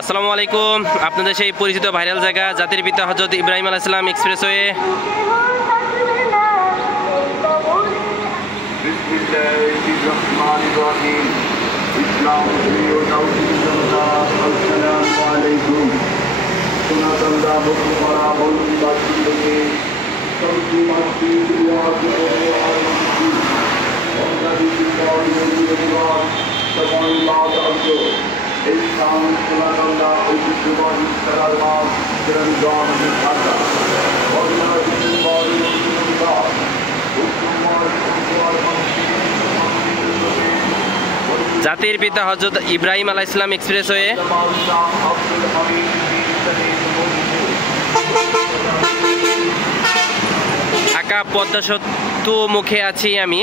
আসসালামু আলাইকুম। আপনাদের সেই পরিচিত ভাইরাল জায়গা জাতির পিতা হযরত ইব্রাহিম আলাইহিস সালাম এক্সপ্রেসওয়ে। জাতির পিতা হযরত ইব্রাহিম আলাইহিস সালাম এক্সপ্রেসওয়ে। ঢাকা পদ্মা সেতু মুখে আছি আমি।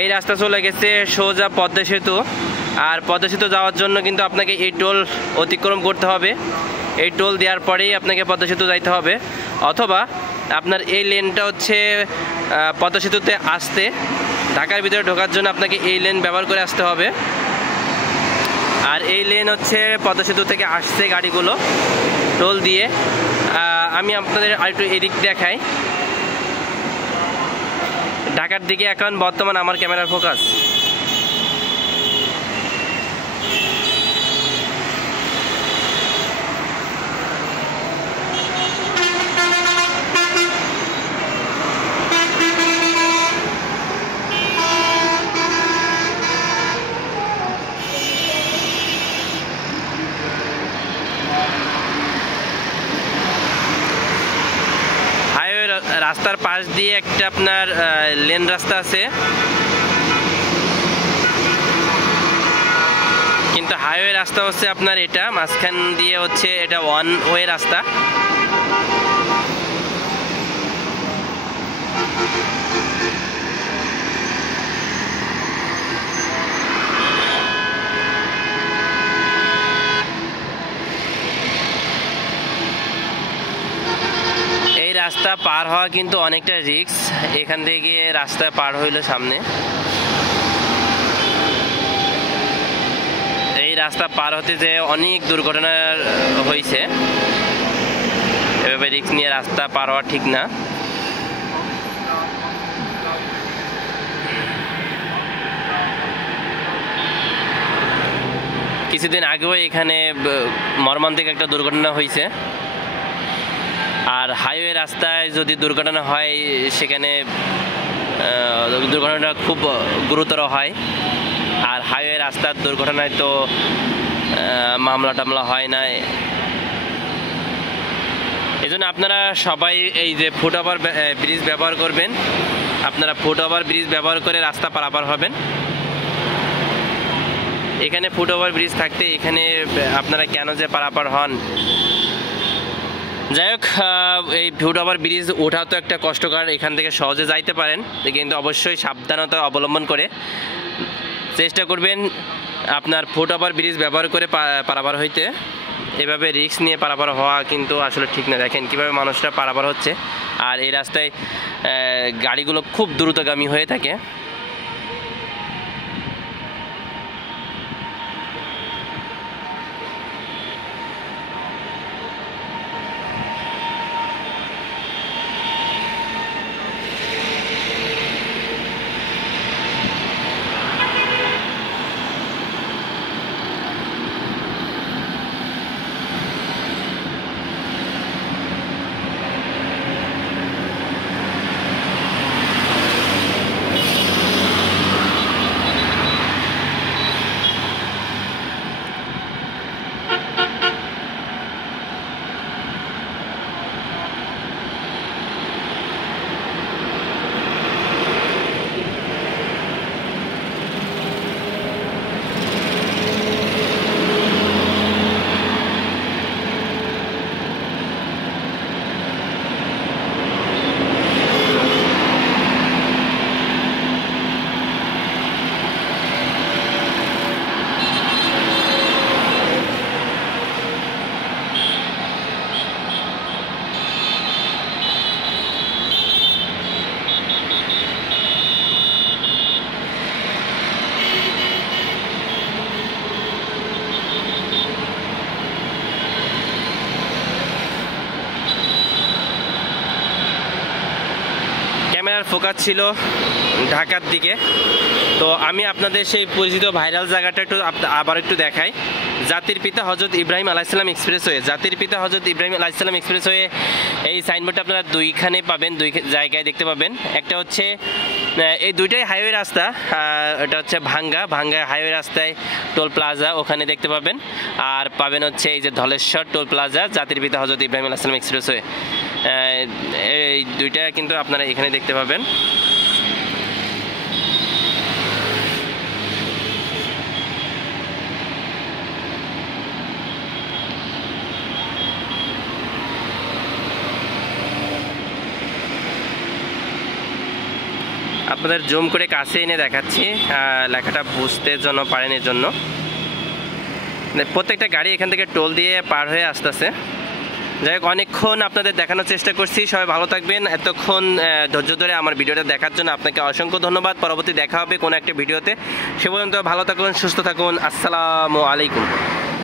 এই রাস্তা চলে গেছে সোজা পদ্মা সেতু। আর পদ্মা সেতু যাওয়ার জন্য কিন্তু আপনাকে এই টোল অতিক্রম করতে হবে। এই টোল দেওয়ার পরেই আপনাকে পদ্মা সেতু যাইতে হবে, অথবা আপনার এই লেনটা হচ্ছে পদ্মা সেতুতে আসতে, ঢাকার ভিতরে ঢোকার জন্য আপনাকে এই লেন ব্যবহার করে আসতে হবে। আর এই লেন হচ্ছে পদ্মা সেতু থেকে আসছে গাড়িগুলো টোল দিয়ে। আমি আপনাদের আরেকটু এদিক দেখাই। ঢাকার দিকে এখন বর্তমান আমার ক্যামেরার ফোকাস। রাস্তার পাশ দিয়ে একটা আপনার লেন রাস্তা আছে, কিন্তু হাইওয়ে রাস্তা হচ্ছে আপনার এটা মাঝখান দিয়ে হচ্ছে এটা ওয়ান ওয়ে রাস্তা। রাস্তা পার হওয়া কিন্তু অনেকটা রিস্ক। এখান থেকে রাস্তায় পার হইল সামনে, এই রাস্তা পার হতে যে অনেক দুর্ঘটনা হয়েছে। এভাবে রিস্ক নিয়ে রাস্তা পার হওয়া ঠিক না। কিছুদিন আগেও এখানে মর্মান্তিক একটা দুর্ঘটনা হয়েছে। আর হাইওয়ে রাস্তায় যদি দুর্ঘটনা হয় সেখানে দুর্ঘটনাটা খুব গুরুতর হয়। আর হাইওয়ে রাস্তার দুর্ঘটনায় তো মামলা টামলা হয় না। এই জন্য আপনারা সবাই এই যে ফুটওভার ব্রিজ ব্যবহার করবেন। আপনারা ফুটওভার ব্রিজ ব্যবহার করে রাস্তা পারাপার হবেন। এখানে ফুটওভার ব্রিজ থাকতে এখানে আপনারা কেন যে পারাপার হন। যাই হোক, এই ফুটওভার ব্রিজ ওঠা তো একটা কষ্টকর। এখান থেকে সহজে যাইতে পারেন, কিন্তু অবশ্যই সাবধানতা অবলম্বন করে চেষ্টা করবেন আপনার ফুটওভার ব্রিজ ব্যবহার করে পারাপার হইতে। এভাবে রিস্ক নিয়ে পারাপার হওয়া কিন্তু আসলে ঠিক না। দেখেন কীভাবে মানুষরা পারাপার হচ্ছে। আর এই রাস্তায় গাড়িগুলো খুব দ্রুতগামী হয়ে থাকে। আপনার ফোকাস ছিল ঢাকার দিকে। তো আমি আপনাদের সেই পরিচিত ভাইরাল জায়গাটা একটু আবার একটু দেখাই। জাতির পিতা হযরত ইব্রাহিম আলাইহিসসালাম এক্সপ্রেসওয়ে, জাতির পিতা হযরত ইব্রাহিম আলাইহিসসালাম এক্সপ্রেসওয়ে, এই সাইনবোর্ডটা আপনারা দুইখানে পাবেন, দুই জায়গায় দেখতে পাবেন। একটা হচ্ছে এই দুইটাই হাইওয়ে রাস্তা, এটা হচ্ছে ভাঙ্গা হাইওয়ে রাস্তায় টোল প্লাজা, ওখানে দেখতে পাবেন। আর পাবেন হচ্ছে এই যে ধলেশ্বর টোল প্লাজা, জাতির পিতা হযরত ইব্রাহিম আলাইহিসসালাম এক্সপ্রেসওয়ে, এই দুইটা কিন্তু আপনারা এখানে দেখতে পাবেন। আপনাদের জুম করে কাছে এনে দেখাচ্ছি লেখাটা বুঝতে জন্য পারেন, এর জন্য। প্রত্যেকটা গাড়ি এখান থেকে টোল দিয়ে পার হয়ে আসতেছে। যাই হোক, অনেকক্ষণ আপনাদের দেখানোর চেষ্টা করছি। সবাই ভালো থাকবেন। এতক্ষণ ধৈর্য ধরে আমার ভিডিওটা দেখার জন্য আপনাকে অসংখ্য ধন্যবাদ। পরবর্তী দেখা হবে কোনো একটা ভিডিওতে। সে পর্যন্ত ভালো থাকুন, সুস্থ থাকুন। আসসালামু আলাইকুম।